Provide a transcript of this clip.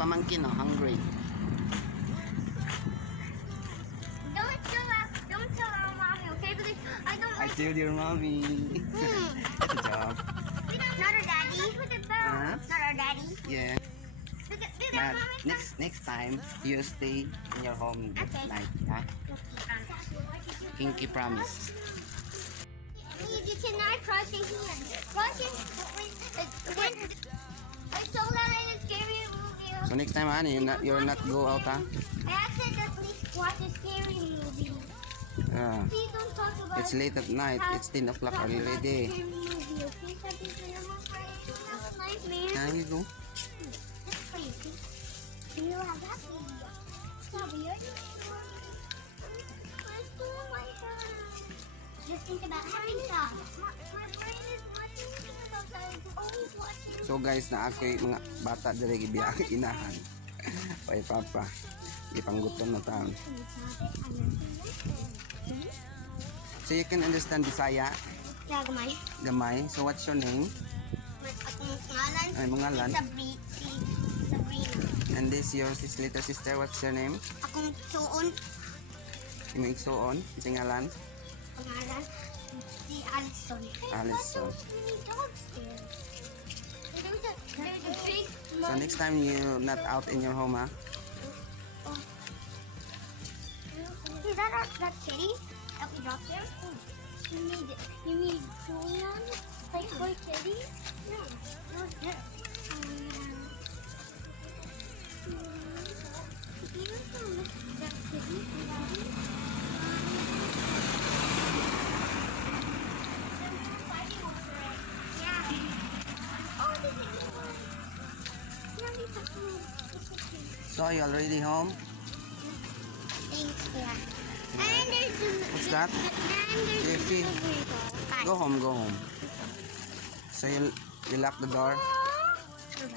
pamangkin, oh, hungry. Don't tell our mommy, okay? Because I don't I like told your mommy. That's a job. not our daddy. Not our daddy. Yeah. But next time, you stay in your home that Okay. night. Yeah? Pinky promise. You cannot cross your hand. Cross your when I saw that in a scary movie. So next time, honey, you're not go out, huh? I accidentally watched a scary movie. Please don't talk about It's late at night. It's 10 o'clock talk about the already. scary movie, okay? Something that I'm afraid of. That's nightmare. There you go. That's crazy. Do you have that video? Sabi, are you sure? Oh my God. Just think about having some. My brain is not thinking about that. It's always watching. So guys, na ako yung mga bata diri gibiya inahan. Pay papa. Gipanggutom na taon. So you can understand Bisaya, Yeah, gamay. gamay. So what's your name? Akong ngalan. Ay, mangalan. Sabrina. And this your little sister, what's your name? Akong suon. Imong igsuon, singalan? Pangalan. Si Alison. Alison. Many dogs there. There's a big So next time you not out in your home, huh? Is that kitty that we dropped there? You need Julian? Like toy kitty? No, not there. You don't miss that kitty, Daddy? They're fighting over it. Yeah. Oh, this is one. Yeah, we took one. So are you already home? Thanks, yeah. And there's What's that? Jeffy. Go home, go home. So you lock the door? Sure.